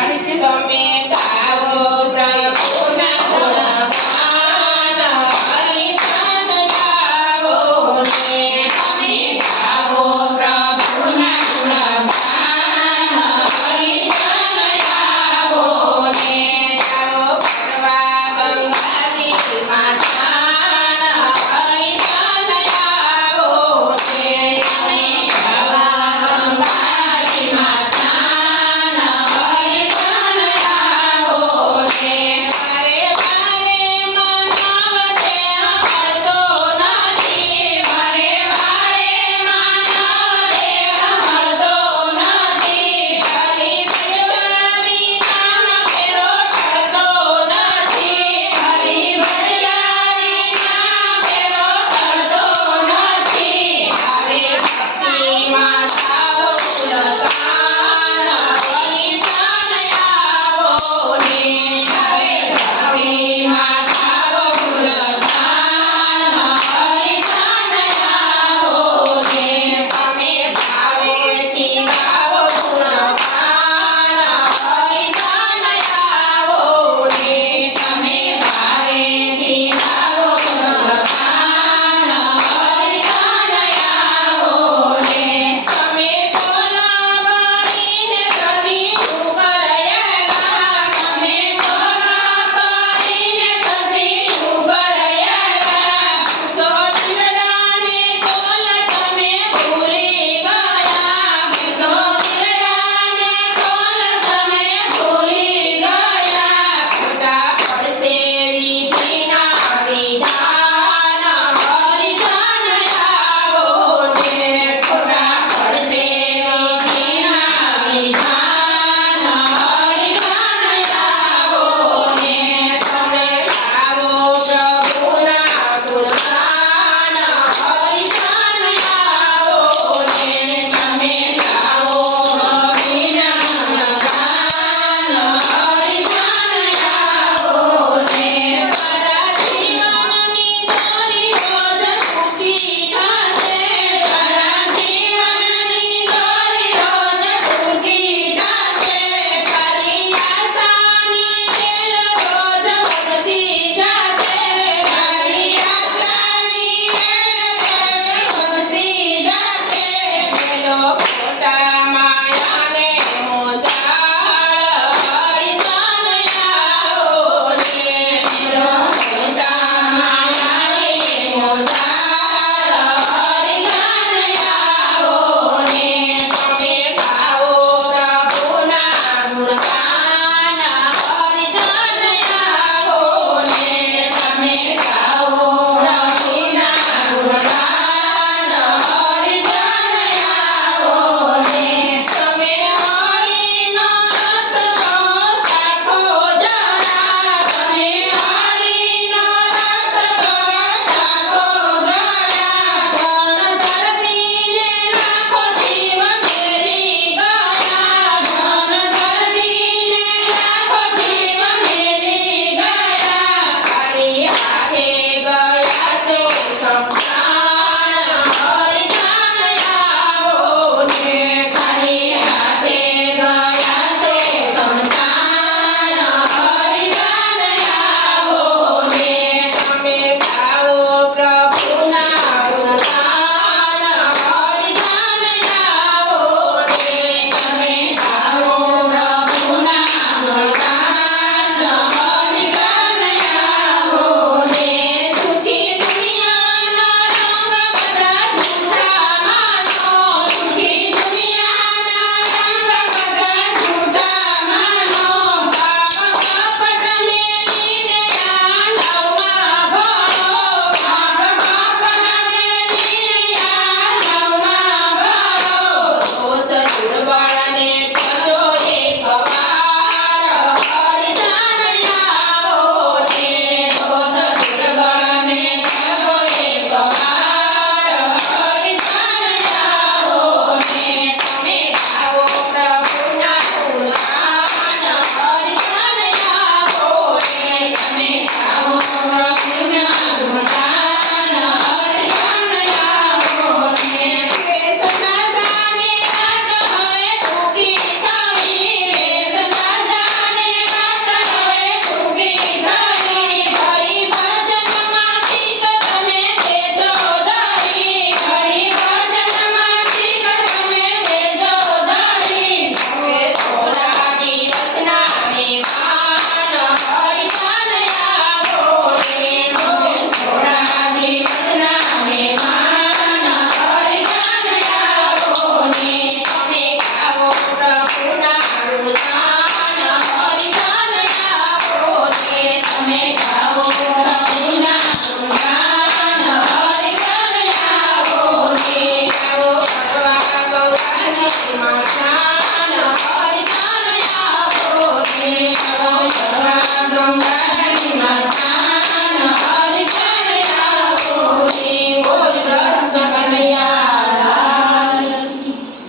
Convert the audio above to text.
Daddy, sit on me.